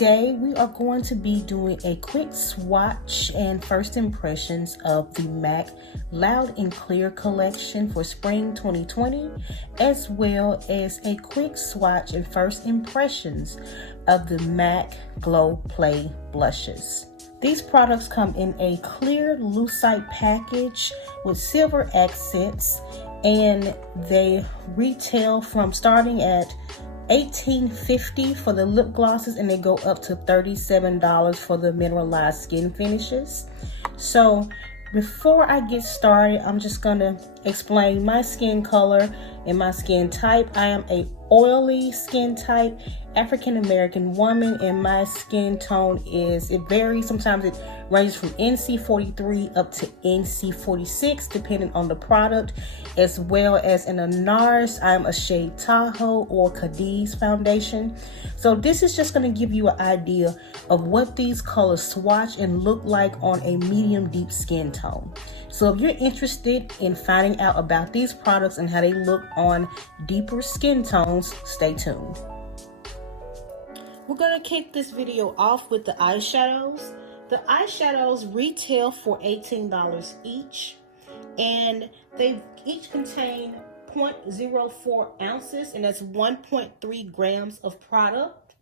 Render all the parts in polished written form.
Today we are going to be doing a quick swatch and first impressions of the MAC Loud and Clear collection for spring 2020, as well as a quick swatch and first impressions of the MAC Glow Play blushes. These products come in a clear lucite package with silver accents, and they retail from starting at $18.50 for the lip glosses, and they go up to $37 for the mineralized skin finishes. So before I get started, I'm just gonna explain my skin color and my skin type. I am a oily skin type, African American woman, and my skin tone it varies. Sometimes it ranges from NC43 up to NC46 depending on the product, as well as in a NARS I'm a shade Tahoe or Cadiz foundation. So this is just going to give you an idea of what these colors swatch and look like on a medium deep skin tone. So if you're interested in finding out about these products and how they look on deeper skin tones, stay tuned. We're going to kick this video off with the eyeshadows. The eyeshadows retail for $18 each, and they each contain 0.04 ounces, and that's 1.3 grams of product.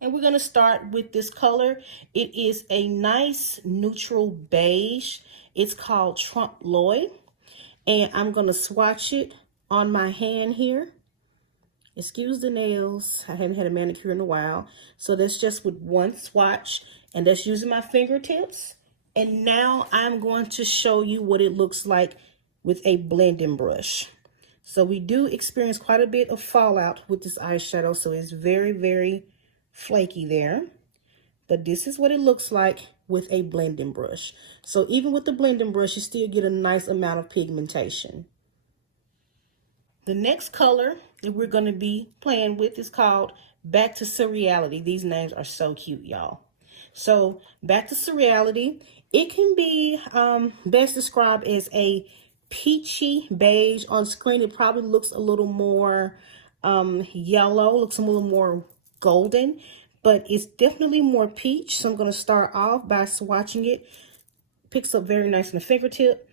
And we're going to start with this color. It is a nice neutral beige. It's called TROMPE'LOL, and I'm going to swatch it on my hand here. Excuse the nails, I haven't had a manicure in a while. So that's just with one swatch, and that's using my fingertips. And now I'm going to show you what it looks like with a blending brush. So we do experience quite a bit of fallout with this eyeshadow, so it's very, very flaky there. But this is what it looks like with a blending brush. So even with the blending brush, you still get a nice amount of pigmentation. The next color that we're going to be playing with is called Back to SURREALITY. These names are so cute, y'all. So Back to SURREALITY, it can be best described as a peachy beige. On screen, it probably looks a little more yellow, looks a little more golden, but it's definitely more peach. So I'm going to start off by swatching it. Picks up very nice on the fingertip.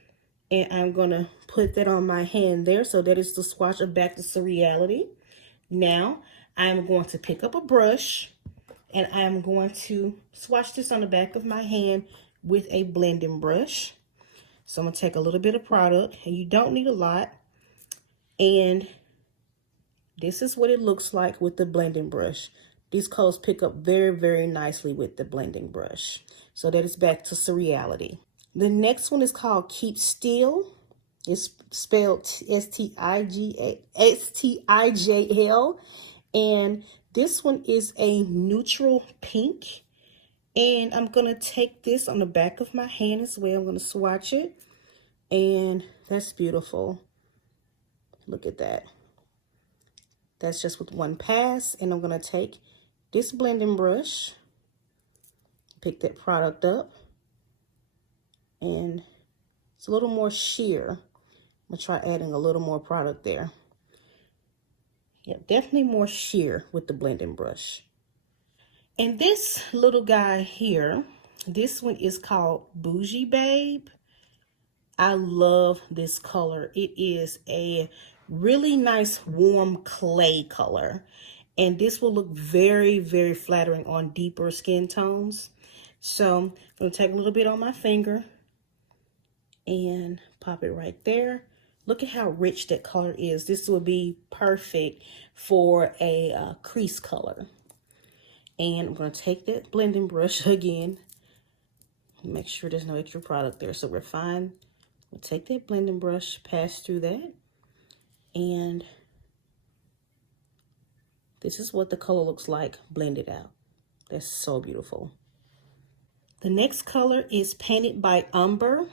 And I'm going to put that on my hand there. So that is the swatch of Back to SURREALITY. Now, I'm going to pick up a brush, and I'm going to swatch this on the back of my hand with a blending brush. So I'm going to take a little bit of product, and you don't need a lot. And this is what it looks like with the blending brush. These colors pick up very, very nicely with the blending brush. So that is Back to SURREALITY. The next one is called Keep Still. It's spelled S-T-I-J-L. And this one is a neutral pink. And I'm going to take this on the back of my hand as well. I'm going to swatch it. And that's beautiful. Look at that. That's just with one pass. And I'm going to take this blending brush, pick that product up. And it's a little more sheer. I'm going to try adding a little more product there. Yeah, definitely more sheer with the blending brush. And this little guy here, this one is called Bougie Babe. I love this color. It is a really nice warm clay color. And this will look very, very flattering on deeper skin tones. So I'm going to take a little bit on my finger and pop it right there. Look at how rich that color is. This will be perfect for a crease color. And I'm going to take that blending brush again. Make sure there's no extra product there. So we're fine. We'll take that blending brush, pass through that. And this is what the color looks like blended out. That's so beautiful. The next color is Painted by UMBER.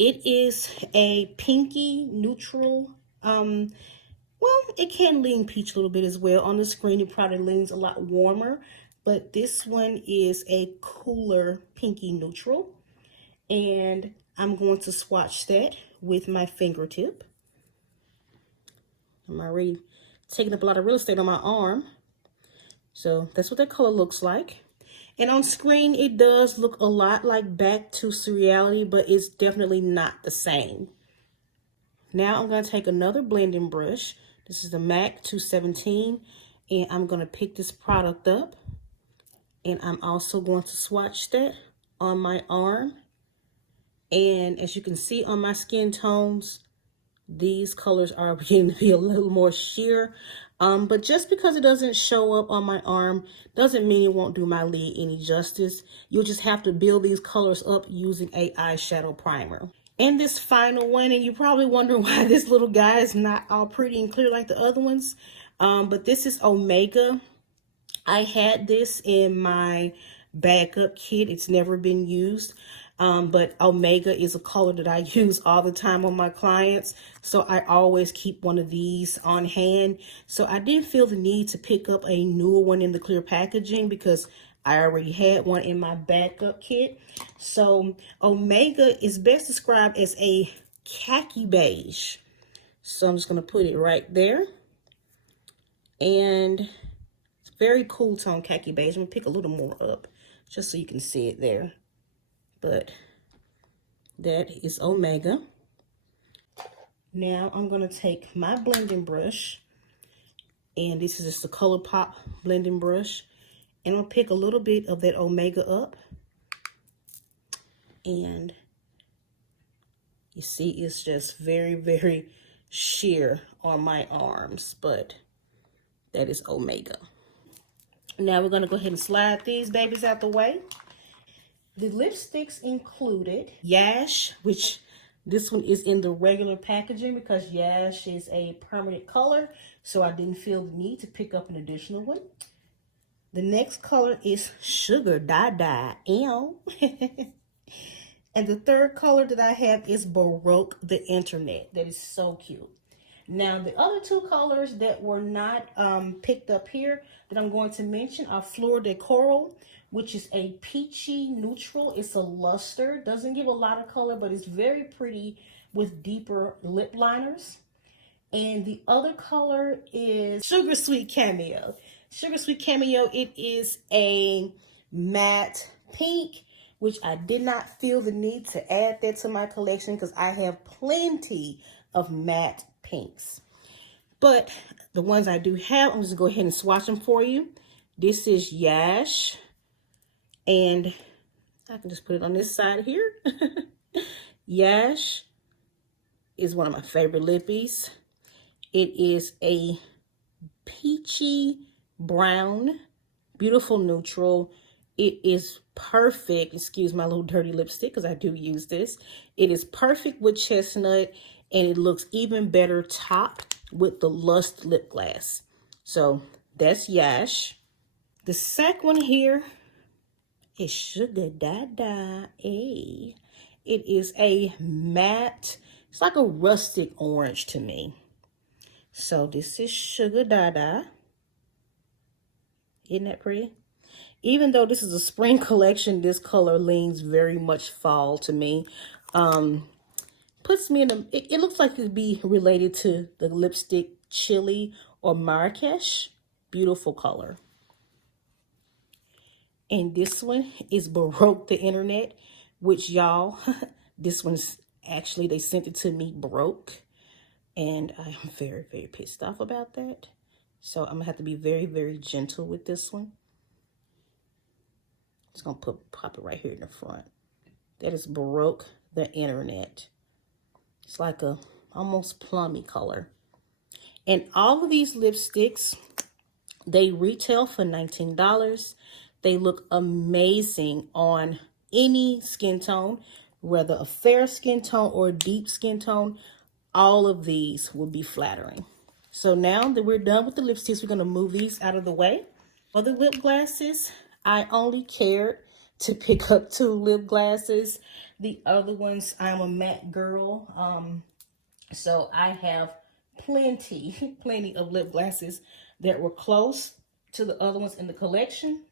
It is a pinky neutral, well, it can lean peach a little bit as well. On the screen, it probably leans a lot warmer, but this one is a cooler pinky neutral. And I'm going to swatch that with my fingertip. I'm already taking up a lot of real estate on my arm. So that's what that color looks like. And on screen, it does look a lot like Back to Surreality, but it's definitely not the same. Now I'm going to take another blending brush. This is the MAC 217, and I'm going to pick this product up. And I'm also going to swatch that on my arm. And as you can see on my skin tones, these colors are beginning to be a little more sheer. But just because it doesn't show up on my arm doesn't mean it won't do my lid any justice. You'll just have to build these colors up using a eyeshadow primer. And this final one, and you probably wonder why this little guy is not all pretty and clear like the other ones. But this is Omega. I had this in my backup kit. It's never been used. But Omega is a color that I use all the time on my clients. So I always keep one of these on hand. So I didn't feel the need to pick up a newer one in the clear packaging because I already had one in my backup kit. So Omega is best described as a khaki beige. So I'm just going to put it right there. And it's very cool tone khaki beige. I'm going to pick a little more up just so you can see it there. But that is Omega. Now I'm going to take my blending brush, and this is just the ColourPop blending brush, and I'll pick a little bit of that Omega up. And you see it's just very, very sheer on my arms, but that is Omega. Now we're going to go ahead and slide these babies out the way. The lipsticks included YASH, which this one is in the regular packaging because YASH is a permanent color, so I didn't feel the need to pick up an additional one. The next color is Sugar Dada. Ew. And the third color that I have is Baroque the Internet. That is so cute. Now, the other two colors that were not picked up here that I'm going to mention are Fleur de Coral, which is a peachy neutral. It's a luster. Doesn't give a lot of color, but it's very pretty with deeper lip liners. And the other color is Sugar Sweet Cameo. Sugar Sweet Cameo, it is a matte pink, which I did not feel the need to add that to my collection because I have plenty of matte pinks. But the ones I do have, I'm just going to go ahead and swatch them for you. This is YASH. And I can just put it on this side here. YASH is one of my favorite lippies. It is a peachy brown, beautiful neutral. It is perfect. Excuse my little dirty lipstick because I do use this. It is perfect with chestnut, and it looks even better topped with the Lust lip gloss. So that's YASH. The second one here is Sugar Dada. It is a matte, it's like a rustic orange to me. So this is Sugar Dada. Isn't that pretty? Even though this is a spring collection, this color leans very much fall to me. Puts me in a, it looks like it would be related to the lipstick Chili or Marrakesh. Beautiful color. And this one is Baroque the Internet, which y'all, this one's actually, they sent it to me broke. And I am very, very pissed off about that. So I'm going to have to be very, very gentle with this one. Just going to pop it right here in the front. That is Baroque the Internet. It's like a almost plummy color. And all of these lipsticks, they retail for $19. They look amazing on any skin tone, whether a fair skin tone or a deep skin tone. All of these will be flattering. So now that we're done with the lipsticks, we're going to move these out of the way. For the lip glasses, I only cared to pick up 2 lip glasses. The other ones, I'm a matte girl. So I have plenty of lip glasses that were close to the other ones in the collection.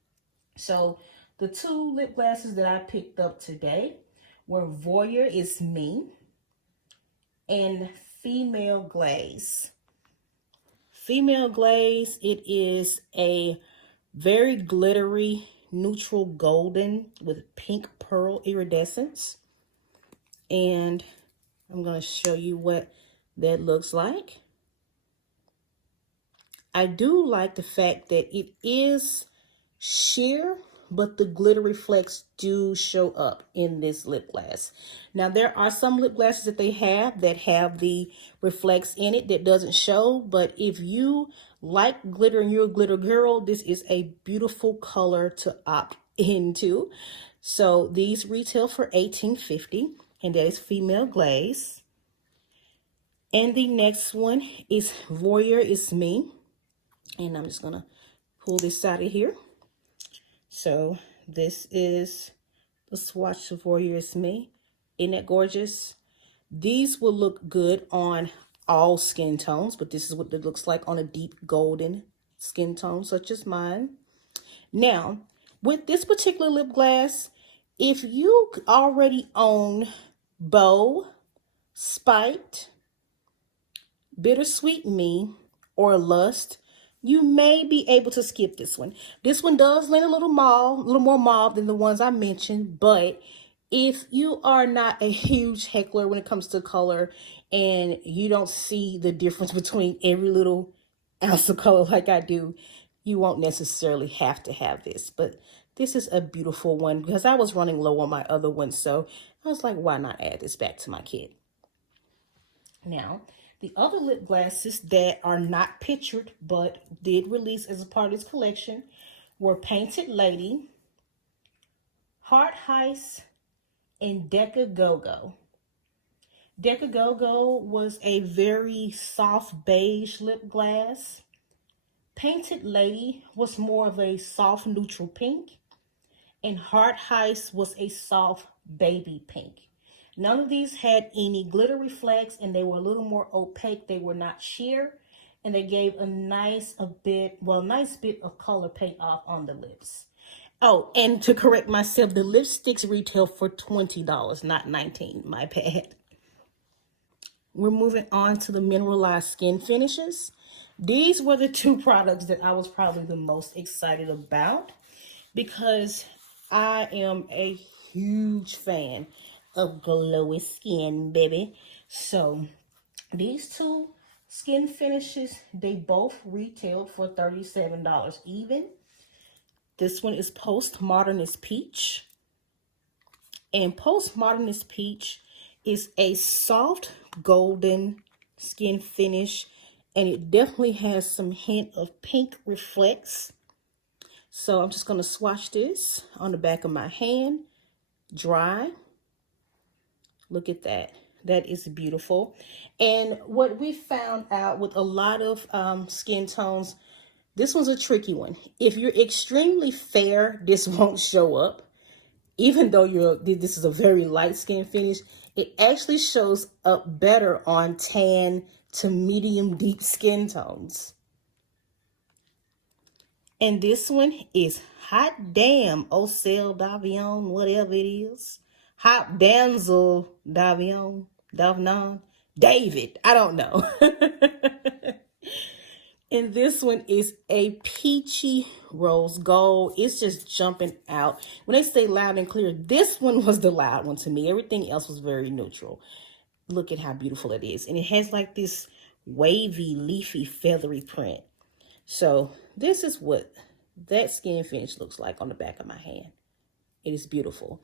So the 2 lip glasses that I picked up today were VOYEUR-is-ME and Female Glaze. Female Glaze, it is a Very glittery, neutral golden with pink pearl iridescence. And I'm going to show you what that looks like. I do like the fact that it is sheer, but the glitter reflects do show up in this lip gloss. Now, there are some lip glosses that they have that have the reflects in it that doesn't show, but if you like glitter and you're a glitter girl, this is a beautiful color to opt into. So these retail for $18.50, and that is female glaze. And the next one is Voyeur-is-Me. And I'm just gonna pull this out of here. So this is the swatch of Voyeur-is-Me. Isn't that gorgeous? These will look good on all skin tones, but this is what it looks like on a deep golden skin tone such as mine. Now, with this particular lip gloss, if you already own Bow, Spiked, Bittersweet Me, or Lust, you may be able to skip this one. This one does lean a little more mauve than the ones I mentioned, but if you are not a huge heckler when it comes to color and you don't see the difference between every little ounce of color like I do, you won't necessarily have to have this. But this is a beautiful one because I was running low on my other one, so I was like, why not add this back to my kit? Now, the other lip glosses that are not pictured but did release as a part of this collection were Painted Lady, Heart Heist, and Deca Go-Go. Deca Go-Go was a very soft beige lip gloss. Painted Lady was more of a soft neutral pink, and Heart Heist was a soft baby pink. None of these had any glitter reflex, and they were a little more opaque. They were not sheer, and they gave a nice bit of color payoff on the lips. Oh, and to correct myself, the lipsticks retail for $20, not $19. My bad. We're moving on to the mineralized skin finishes. These were the two products that I was probably the most excited about because I am a huge fan of glowy skin, baby. So these two skin finishes, they both retailed for $37 even. This one is Postmodernist Peach. And Postmodernist Peach is a soft golden skin finish, and it definitely has some hint of pink reflex. So I'm just going to swatch this on the back of my hand, dry. Look at that. That is beautiful. And what we found out with a lot of skin tones, this one's a tricky one. If you're extremely fair, this won't show up. Even though this is a very light skin finish, it actually shows up better on tan to medium deep skin tones. And this one is Hot Damn Ocel Davion, whatever it is. Hot Damsel Davion, David, I don't know. And this one is a peachy rose gold. It's just jumping out. When they say loud and clear, this one was the loud one to me. Everything else was very neutral. Look at how beautiful it is. And it has like this wavy, leafy, feathery print. So this is what that skin finish looks like on the back of my hand. It is beautiful.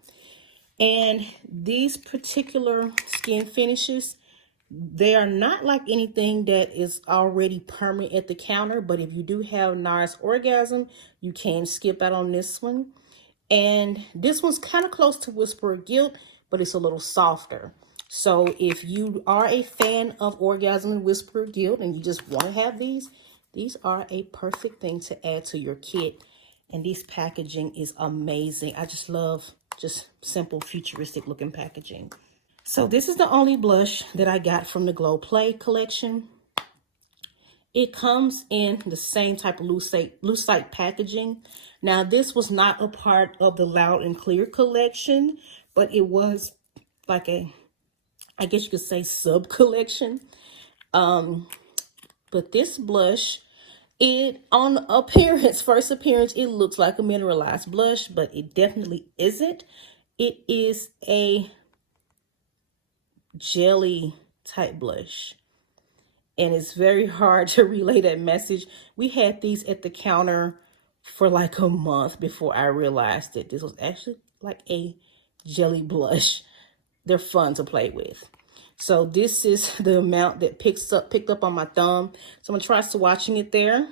And these particular skin finishes, they are not like anything that is already permanent at the counter, but if you do have NARS orgasm, you can skip out on this one. And this one's kind of close to Whisper of Guilt, but it's a little softer. So if you are a fan of Orgasm and Whisper of Guilt and you just want to have these are a perfect thing to add to your kit. And this packaging is amazing. I just love just simple futuristic looking packaging. So this is the only blush that I got from the Glow Play collection. It comes in the same type of lucite packaging. Now this was not a part of the Loud and Clear collection, but it was like a, I guess you could say, sub collection. But this blush, It, on appearance, first appearance, it looks like a mineralized blush, but it definitely isn't. It is a jelly type blush. And it's very hard to relay that message. We had these at the counter for like a month before I realized that this was actually like a jelly blush. They're fun to play with. So this is the amount that picked up on my thumb. So I'm gonna try swatching it there.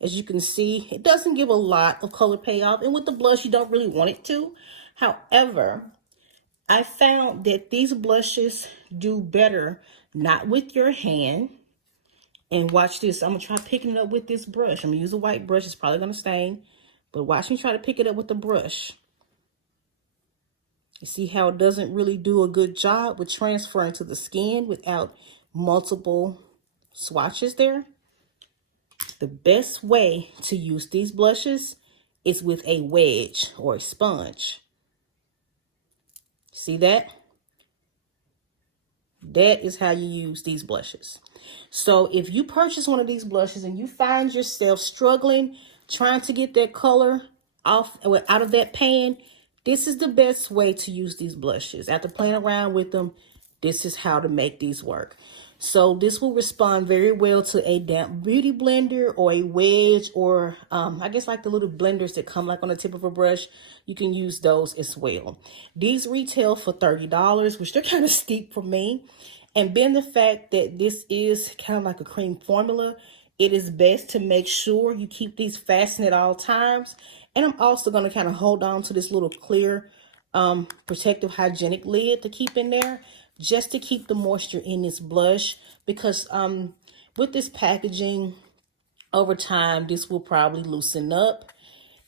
As you can see, it doesn't give a lot of color payoff, and with the blush, you don't really want it to. However, I found that these blushes do better not with your hand. And watch this. I'm gonna try picking it up with this brush. I'm gonna use a white brush. It's probably gonna stain, but watch me try to pick it up with the brush. You see how it doesn't really do a good job with transferring to the skin without multiple swatches there? The best way to use these blushes is with a wedge or a sponge. See that? That is how you use these blushes. So if you purchase one of these blushes and you find yourself struggling, trying to get that color off out of that pan, this is the best way to use these blushes. After playing around with them, this is how to make these work. So this will respond very well to a damp beauty blender or a wedge, or I guess like the little blenders that come like on the tip of a brush. You can use those as well. These retail for $30, which they're kind of steep for me. And being the fact that this is kind of like a cream formula, it is best to make sure you keep these fastened at all times. And I'm also going to kind of hold on to this little clear protective hygienic lid to keep in there, just to keep the moisture in this blush, because with this packaging, over time, this will probably loosen up,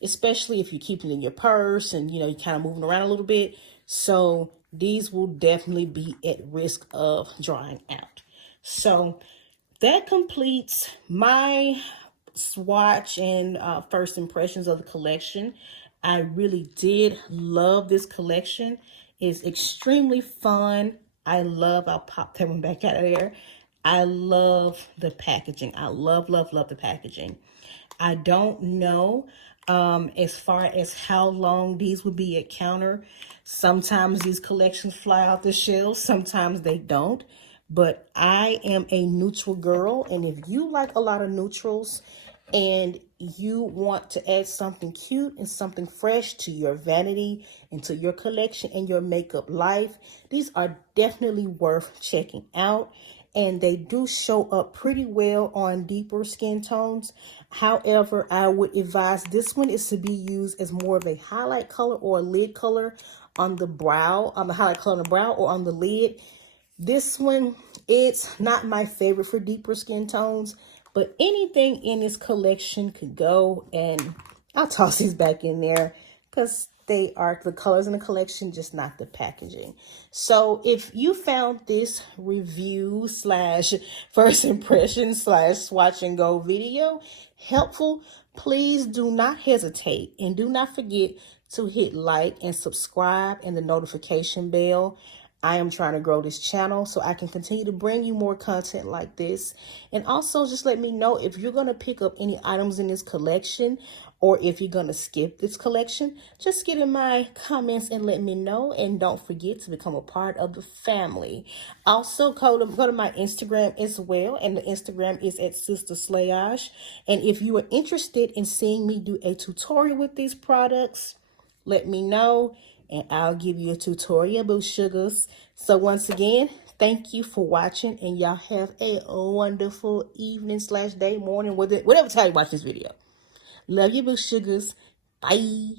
especially if you keep it in your purse and, you know, you're kind of moving around a little bit. So these will definitely be at risk of drying out. So that completes my swatch and first impressions of the collection. I really did love this collection. It's extremely fun. I'll pop that one back out of there. I love the packaging. I love the packaging. I don't know as far as how long these would be at counter. Sometimes these collections fly off the shelves, sometimes they don't. But I am a neutral girl, and if you like a lot of neutrals and you want to add something cute and something fresh to your vanity and to your collection and your makeup life, these are definitely worth checking out. And they do show up pretty well on deeper skin tones. However, I would advise this one is to be used as more of a highlight color or a lid color on the brow, on the highlight color on the brow or on the lid. This one, it's not my favorite for deeper skin tones, but anything in this collection could go, and I'll toss these back in there because they are the colors in the collection, just not the packaging. So if you found this review slash first impression slash swatch and go video helpful, please do not hesitate and do not forget to hit like and subscribe and the notification bell. I am trying to grow this channel so I can continue to bring you more content like this. And also just let me know if you're going to pick up any items in this collection, or if you're going to skip this collection. Just get in my comments and let me know. And don't forget to become a part of the family. Also, go to my Instagram as well. And the Instagram is at Sister Slayage. And if you are interested in seeing me do a tutorial with these products, let me know, and I'll give you a tutorial, boo sugars. So once again, thank you for watching, and y'all have a wonderful evening slash day, morning, whatever time you watch this video. Love you, boo sugars. Bye.